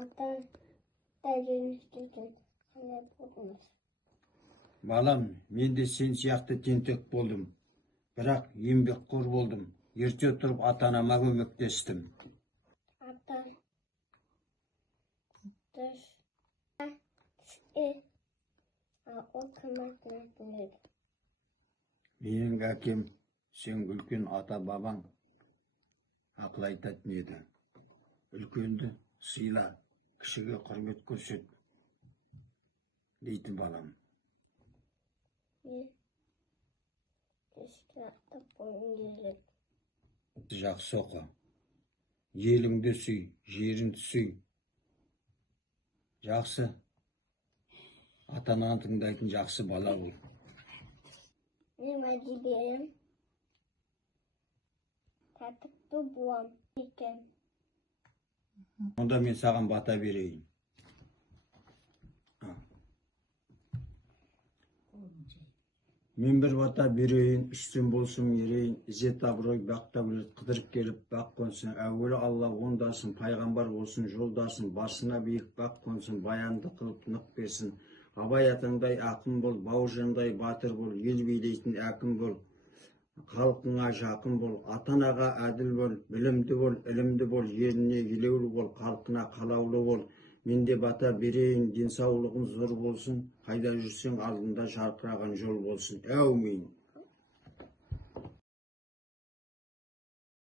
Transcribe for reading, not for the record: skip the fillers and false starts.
ата тәрбиелеушіден қалай болдыңыз? Балам, мен де сен сияқты тентек болдым. Бірақ еңбекқор болдым. Ерте тұрып ата-анама көмектестім. Ата ол кім атанатын еді? Менің әкем, сен үлкен ата-бабаң ақыл айтатын еді. Үлкенді сыйла, кішіге құрмет көрсет, дейді балам. Кешке ата болғым келеді. Жақсы оқы. Еліңді сүй, жеріңді сүй. Жақсы. Ата-ананы тыңдайтын жақсы бала бол. Мен уәде берем, тәртіпті болам екен. Онда мен саған бата берейін. Мен бір бата берейін, үстен болсын ерейін, ізет абырой бақта білет қыдырып келіп бақ қонсын, әуелі Алла ондасын, пайғамбар болсын, жолдасын, басына биік бақ қонсын, баянды қылып нық берсін. Абай атаңдай ақын бол, Бауыржандай батыр бол, ел билейтін әкім бол, халқыңа жақын бол, ата-анаға әділ бол, білімді бол, ілімді бол, еліне елеулі бол, халқына қалаулы бол. Мен де бата берейін, денсаулығың зор болсын, қайда жүрсең алдында жарқыраған жол болсын. Әумин.